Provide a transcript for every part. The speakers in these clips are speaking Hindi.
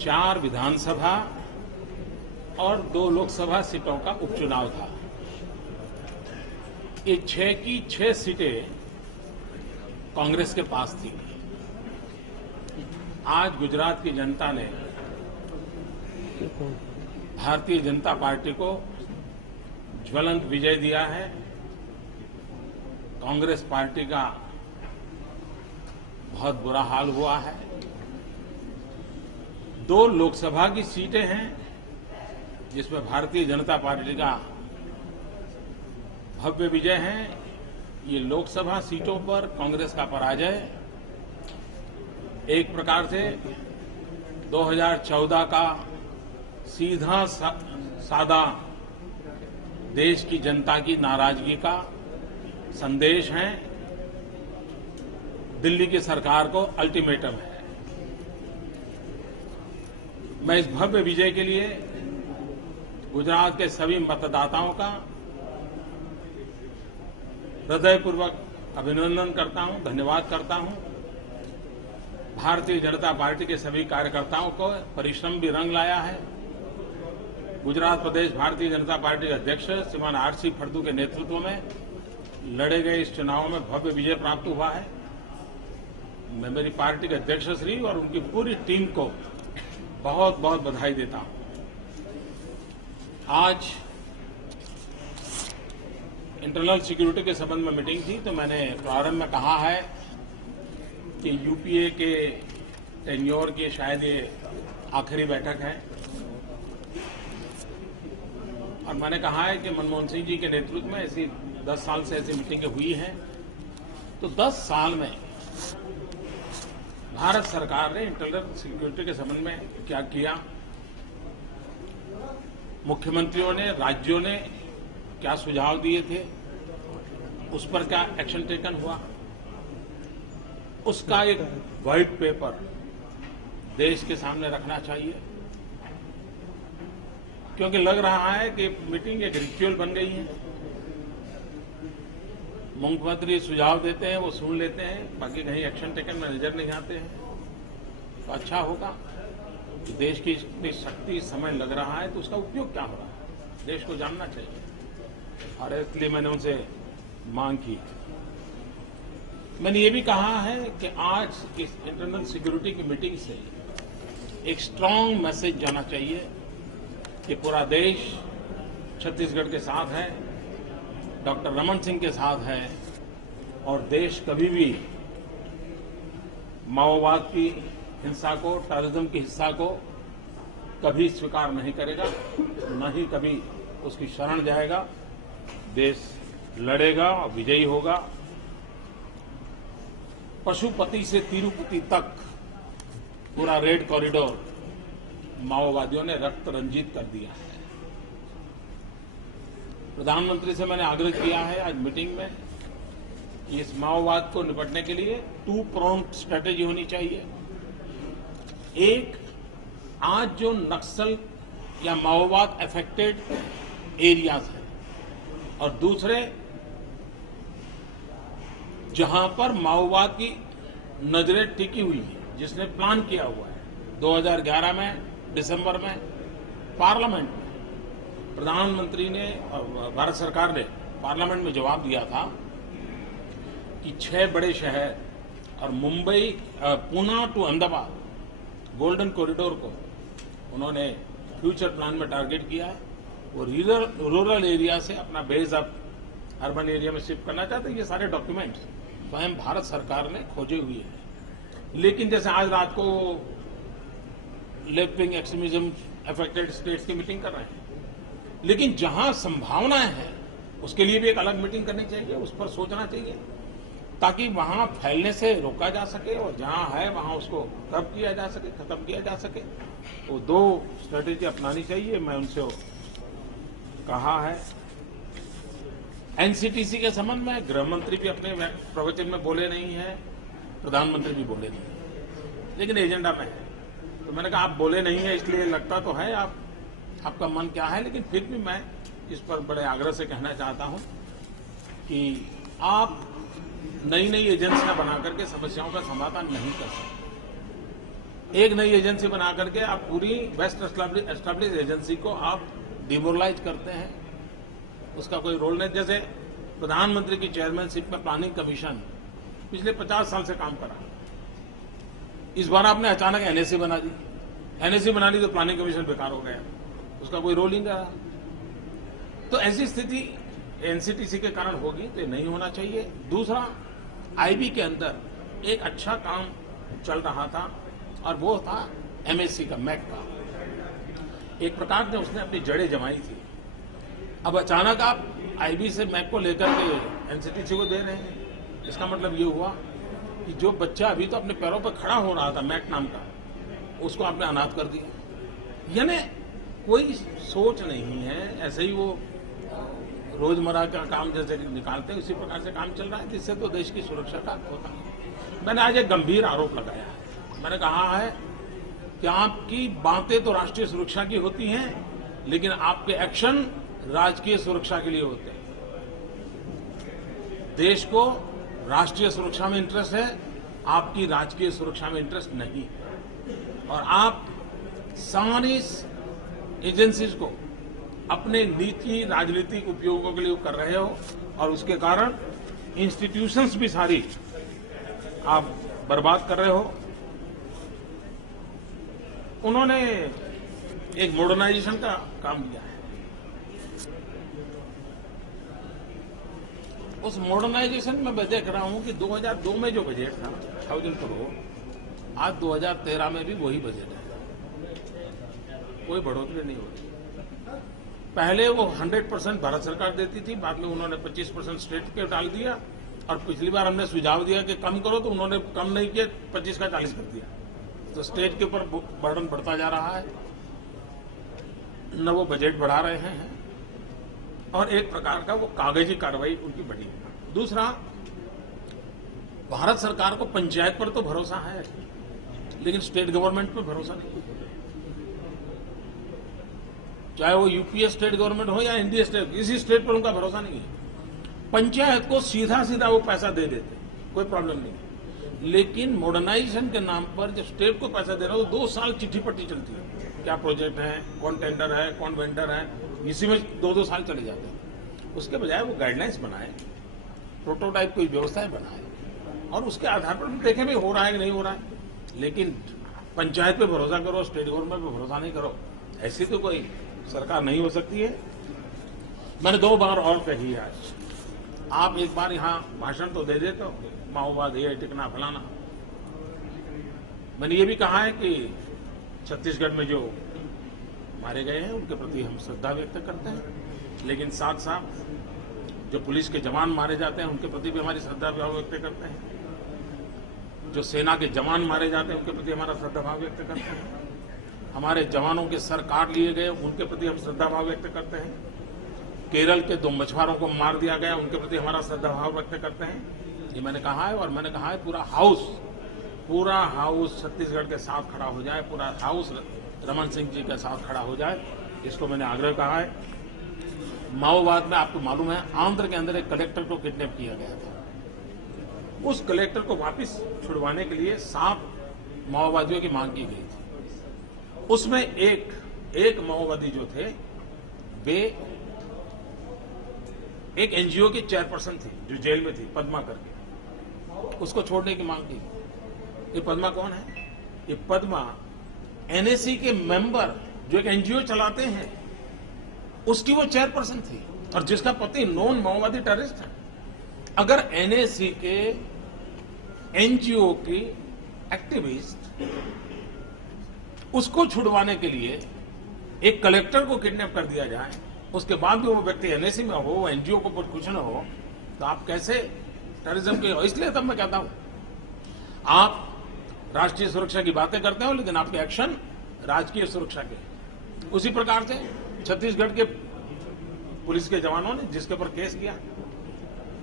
4 विधानसभा और 2 लोकसभा सीटों का उपचुनाव था। ये 6 की 6 सीटें कांग्रेस के पास थी। आज गुजरात की जनता ने भारतीय जनता पार्टी को ज्वलंत विजय दिया है। कांग्रेस पार्टी का बहुत बुरा हाल हुआ है। 2 लोकसभा की सीटें हैं जिसमें भारतीय जनता पार्टी का भव्य विजय है। ये लोकसभा सीटों पर कांग्रेस का पराजय एक प्रकार से 2014 का सीधा सादा देश की जनता की नाराजगी का संदेश है। दिल्ली की सरकार को अल्टीमेटम है। मैं इस भव्य विजय के लिए गुजरात के सभी मतदाताओं का हृदयपूर्वक अभिनंदन करता हूं, धन्यवाद करता हूं। भारतीय जनता पार्टी के सभी कार्यकर्ताओं को परिश्रम भी रंग लाया है। गुजरात प्रदेश भारतीय जनता पार्टी के अध्यक्ष श्रीमान आर.सी. फड़दू के नेतृत्व में लड़े गए इस चुनाव में भव्य विजय प्राप्त हुआ है। मैं मेरी पार्टी के अध्यक्ष श्री और उनकी पूरी टीम को बहुत बहुत बधाई देता हूं। आज इंटरनल सिक्योरिटी के संबंध में मीटिंग थी, तो मैंने प्रारंभ में कहा है कि यूपीए के टेन्योर की शायद ये आखिरी बैठक है और मैंने कहा है कि मनमोहन सिंह जी के नेतृत्व में ऐसी 10 साल से ऐसी मीटिंगें हुई हैं। तो 10 साल में भारत सरकार ने इंटरनल सिक्योरिटी के संबंध में क्या किया, मुख्यमंत्रियों ने, राज्यों ने क्या सुझाव दिए थे, उस पर क्या एक्शन टेकन हुआ, उसका एक व्हाइट पेपर देश के सामने रखना चाहिए। क्योंकि लग रहा है कि मीटिंग एक रिचुअल बन गई है। मुख्यमंत्री सुझाव देते हैं, वो सुन लेते हैं, बाकी कहीं एक्शन टेकन में नजर नहीं आते हैं। तो अच्छा होगा कि देश की इतनी शक्ति समय लग रहा है तो उसका उपयोग क्या हो रहा है, देश को जानना चाहिए। और इसलिए मैंने उनसे मांग की। मैंने ये भी कहा है कि आज इस इंटरनल सिक्योरिटी की मीटिंग से एक स्ट्रांग मैसेज जाना चाहिए कि पूरा देश छत्तीसगढ़ के साथ है, डॉक्टर रमन सिंह के साथ है और देश कभी भी माओवाद की हिंसा को, टेररिज्म की हिंसा को कभी स्वीकार नहीं करेगा, न ही कभी उसकी शरण जाएगा। देश लड़ेगा और विजयी होगा। पशुपति से तिरुपति तक पूरा रेड कॉरिडोर माओवादियों ने रक्त रंजित कर दिया है। प्रधानमंत्री से मैंने आग्रह किया है आज मीटिंग में कि इस माओवाद को निपटने के लिए 2 pronged स्ट्रेटेजी होनी चाहिए। एक, आज जो नक्सल या माओवाद अफेक्टेड एरियाज हैं, और दूसरे जहां पर माओवाद की नजरें टिकी हुई हैं, जिसने प्लान किया हुआ है। 2011 में दिसंबर में पार्लियामेंट में प्रधानमंत्री ने और भारत सरकार ने पार्लियामेंट में जवाब दिया था कि 6 बड़े शहर और Mumbai, Poona to Ahmedabad golden corridor को उन्होंने फ्यूचर प्लान में टारगेट किया है। वो रूरल एरिया से अपना बेस अब अर्बन एरिया में शिफ्ट करना चाहते हैं। ये सारे डॉक्यूमेंट्स स्वयं भारत सरकार ने खोजे हुए हैं। लेकिन जैसे आज रात को left wing extremism affected states की मीटिंग कर रहे हैं, लेकिन जहां संभावनाएं हैं उसके लिए भी एक अलग मीटिंग करनी चाहिए, उस पर सोचना चाहिए ताकि वहां फैलने से रोका जा सके और जहां है वहां उसको कब किया जा सके, खत्म किया जा सके। तो 2 स्ट्रेटेजी अपनानी चाहिए। मैं उनसे कहा है। एनसीटीसी के संबंध में गृह मंत्री भी अपने प्रवचन में बोले नहीं है, प्रधानमंत्री भी बोले नहीं है, लेकिन एजेंडा में है। तो मैंने कहा आप बोले नहीं है इसलिए लगता तो है आपका मन क्या है, लेकिन फिर भी मैं इस पर बड़े आग्रह से कहना चाहता हूं कि आप नई नई एजेंसियां बना करके समस्याओं का समाधान नहीं कर सकते। एक नई एजेंसी बना करके आप पूरी वेस्ट एस्टैब्लिश एजेंसी को आप डिमोरलाइज करते हैं, उसका कोई रोल नहीं। जैसे प्रधानमंत्री की चेयरमैनशिप में प्लानिंग कमीशन पिछले 50 साल से काम कर रहा है, इस बार आपने अचानक एनएसी बना दी। एनएसी बना दी तो प्लानिंग कमीशन बेकार हो गया, उसका कोई रोल ही नहीं रहा। तो ऐसी स्थिति एनसीटीसी के कारण होगी, तो नहीं होना चाहिए। दूसरा, आईबी के अंदर एक अच्छा काम चल रहा था और वो था एमएससी का, मैक का। एक प्रकार से उसने अपनी जड़ें जमाई थी। अब अचानक आप आईबी से मैक को लेकर के एनसीटीसी को दे रहे हैं, इसका मतलब ये हुआ कि जो बच्चा अभी तो अपने पैरों पर खड़ा हो रहा था, मैक नाम का, उसको आपने अनाथ कर दिया। यानी कोई सोच नहीं है, ऐसे ही वो रोजमर्रा का काम जैसे निकालते हैं उसी प्रकार से काम चल रहा है, जिससे तो देश की सुरक्षा का होता है। मैंने आज एक गंभीर आरोप लगाया है। मैंने कहा है कि आपकी बातें तो राष्ट्रीय सुरक्षा की होती हैं, लेकिन आपके एक्शन राजकीय सुरक्षा के लिए होते हैं। देश को राष्ट्रीय सुरक्षा में इंटरेस्ट है, आपकी राजकीय सुरक्षा में इंटरेस्ट नहीं है। और आप सारी एजेंसीज को अपने नीति राजनीतिक उपयोगों के लिए कर रहे हो, और उसके कारण इंस्टीट्यूशंस भी सारी आप बर्बाद कर रहे हो। उन्होंने एक मॉडर्नाइजेशन का काम किया है। उस मॉडर्नाइजेशन में मैं देख रहा हूं कि 2002 में जो बजट था 1000 करोड़, आज 2013 में भी वही बजट है, कोई बढ़ोतरी नहीं होती। पहले वो 100% भारत सरकार देती थी, बाद में उन्होंने 25% स्टेट के डाल दिया, और पिछली बार हमने सुझाव दिया कि कम करो तो उन्होंने कम नहीं किया, 25 का 40 कर दिया। तो स्टेट के ऊपर बर्डन बढ़ता जा रहा है, न वो बजट बढ़ा रहे हैं, और एक प्रकार का वो कागजी कार्रवाई उनकी बढ़ी। दूसरा, भारत सरकार को पंचायत पर तो भरोसा है, लेकिन स्टेट गवर्नमेंट पर भरोसा नहीं। चाहे वो यूपीए स्टेट गवर्नमेंट हो या एनडीए स्टेट, किसी स्टेट पर उनका भरोसा नहीं है। पंचायत को सीधा सीधा वो पैसा दे देते, कोई प्रॉब्लम नहीं। लेकिन मॉडर्नाइजेशन के नाम पर जब स्टेट को पैसा दे रहा हो तो 2 साल चिट्ठी पट्टी चलती है, क्या प्रोजेक्ट है, कौन टेंडर है, कौन वेंडर है, इसी में 2-2 साल चले जाते हैं। उसके बजाय वो गाइडलाइंस बनाए, प्रोटोटाइप कोई व्यवस्थाएं बनाए, और उसके आधार पर देखें भी हो रहा है कि नहीं हो रहा है। लेकिन पंचायत पे भरोसा करो, स्टेट गवर्नमेंट पे भरोसा नहीं करो, ऐसी तो कोई सरकार नहीं हो सकती है। मैंने 2 बार और कही आज, आप एक बार यहां भाषण तो दे देते हो, माओवाद ये टिकना फलाना। मैंने ये भी कहा है कि छत्तीसगढ़ में जो मारे गए हैं उनके प्रति हम श्रद्धा व्यक्त करते हैं, लेकिन साथ साथ जो पुलिस के जवान मारे जाते हैं उनके प्रति भी हमारी श्रद्धा भाव व्यक्त करते हैं। जो सेना के जवान मारे जाते हैं उनके प्रति हमारा श्रद्धा भाव व्यक्त करते हैं। हमारे जवानों के सर काट लिए गए उनके प्रति हम श्रद्धा भाव व्यक्त करते हैं। केरल के 2 मछुआरों को मार दिया गया, उनके प्रति हमारा श्रद्धा भाव व्यक्त करते हैं। ये मैंने कहा है, और मैंने कहा है पूरा हाउस छत्तीसगढ़ के साथ खड़ा हो जाए, पूरा हाउस रमन सिंह जी के साथ खड़ा हो जाए, इसको मैंने आग्रह कहा है। माओवाद में आपको मालूम है, आंध्र के अंदर एक कलेक्टर को किडनैप किया गया था। उस कलेक्टर को वापस छुड़वाने के लिए 7 माओवादियों की मांग की गई थी। उसमें एक माओवादी जो थे, वे एक एनजीओ की चेयरपर्सन थी जो जेल में थी, पद्मा करके, उसको छोड़ने की मांग की। ये पद्मा कौन है? ये पद्मा एनएसी के मेंबर जो एक एनजीओ चलाते हैं उसकी वो चेयरपर्सन थी, और जिसका पति नॉन माओवादी टेररिस्ट है। अगर एनएसी के एनजीओ की एक्टिविस्ट उसको छुड़वाने के लिए एक कलेक्टर को किडनैप कर दिया जाए, उसके बाद भी वो व्यक्ति एनएसी में हो, एनजीओ को कुछ न हो, तो आप कैसे टेररिज्म के हो? इसलिए तब मैं कहता हूं, आप राष्ट्रीय सुरक्षा की बातें करते हो, लेकिन आपके एक्शन राजकीय सुरक्षा के। उसी प्रकार से छत्तीसगढ़ के पुलिस के जवानों ने जिसके ऊपर केस किया,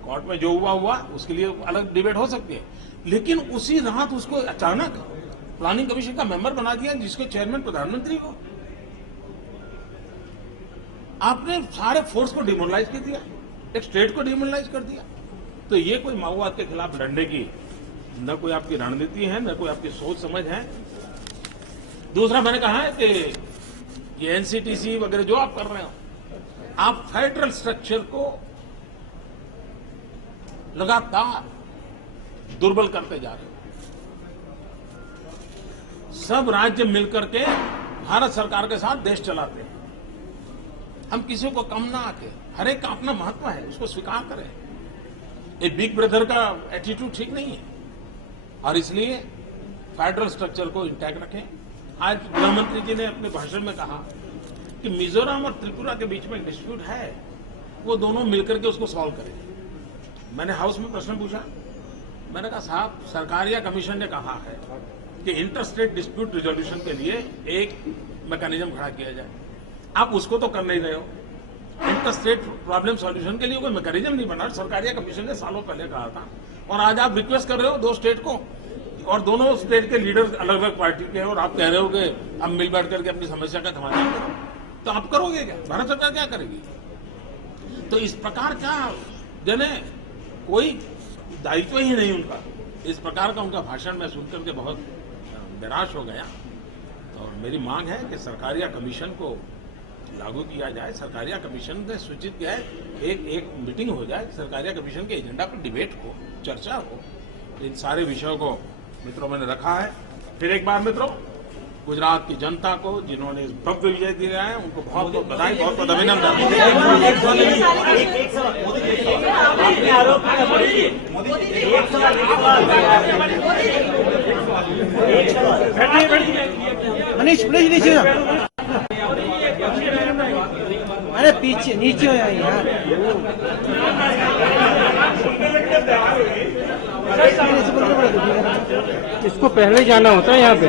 कोर्ट में जो हुआ उसके लिए अलग डिबेट हो सकती है, लेकिन उसी रात उसको अचानक प्लानिंग कमीशन का मेंबर बना दिया, जिसके चेयरमैन प्रधानमंत्री को। आपने सारे फोर्स को डिमोरलाइज कर दिया, एक स्टेट को डिमोरलाइज कर दिया। तो ये कोई माओवाद के खिलाफ लड़ने की न कोई आपकी रणनीति है, न कोई आपकी सोच समझ है। दूसरा मैंने कहा है कि ये एनसीटीसी वगैरह जो आप कर रहे हो, आप फेडरल स्ट्रक्चर को लगातार दुर्बल करते जा रहे हो। सब राज्य मिलकर के भारत सरकार के साथ देश चलाते हैं। हम किसी को कम ना आके, हर एक का अपना महत्व है, उसको स्वीकार करें। ये बिग ब्रदर का एटीट्यूड ठीक नहीं है और इसलिए फेडरल स्ट्रक्चर को इंटैक्ट रखें। आज गृहमंत्री जी ने अपने भाषण में कहा कि मिजोरम और त्रिपुरा के बीच में डिस्प्यूट है, वो दोनों मिलकर के उसको सॉल्व करें। मैंने हाउस में प्रश्न पूछा, मैंने कहा साहब सरकारिया कमीशन ने कहा है कि इंटर स्टेट डिस्प्यूट रिजोल्यूशन के लिए एक मैकेनिज्म खड़ा किया जाए, आप उसको तो कर नहीं रहे हो। इंटर स्टेट प्रॉब्लम सॉल्यूशन के लिए कोई मैकेनिज्म नहीं बना। सरकारिया कमीशन ने सालों पहले कहा था और आज आप रिक्वेस्ट कर रहे हो दो स्टेट को, और दोनों स्टेट के लीडर अलग अलग पार्टी के हैं और आप कह रहे हो कि हम मिल बैठ करके अपनी समस्या का समाधान करो। तो आप करोगे क्या? भारत सरकार क्या करेगी? तो इस प्रकार का जने कोई दायित्व ही नहीं उनका। इस प्रकार का उनका भाषण मैं सुनकर के बहुत निराश हो गया। और मेरी मांग है कि सरकारिया कमीशन को लागू किया जाए। सरकारिया कमीशन ने सूचित किया है एक मीटिंग हो जाए, सरकारिया कमीशन के एजेंडा पर डिबेट हो, चर्चा हो। इन सारे विषयों को मित्रों मैंने रखा है। फिर एक बार मित्रों, गुजरात की जनता को जिन्होंने इस भव्य विजय दिया है उनको बहुत बहुत बधाई, बहुत बहुत अभिनंदन। मनीष प्लीज नीचे अरे पीछे नीचे हो यार। इसको पहले जाना होता है यहाँ पे।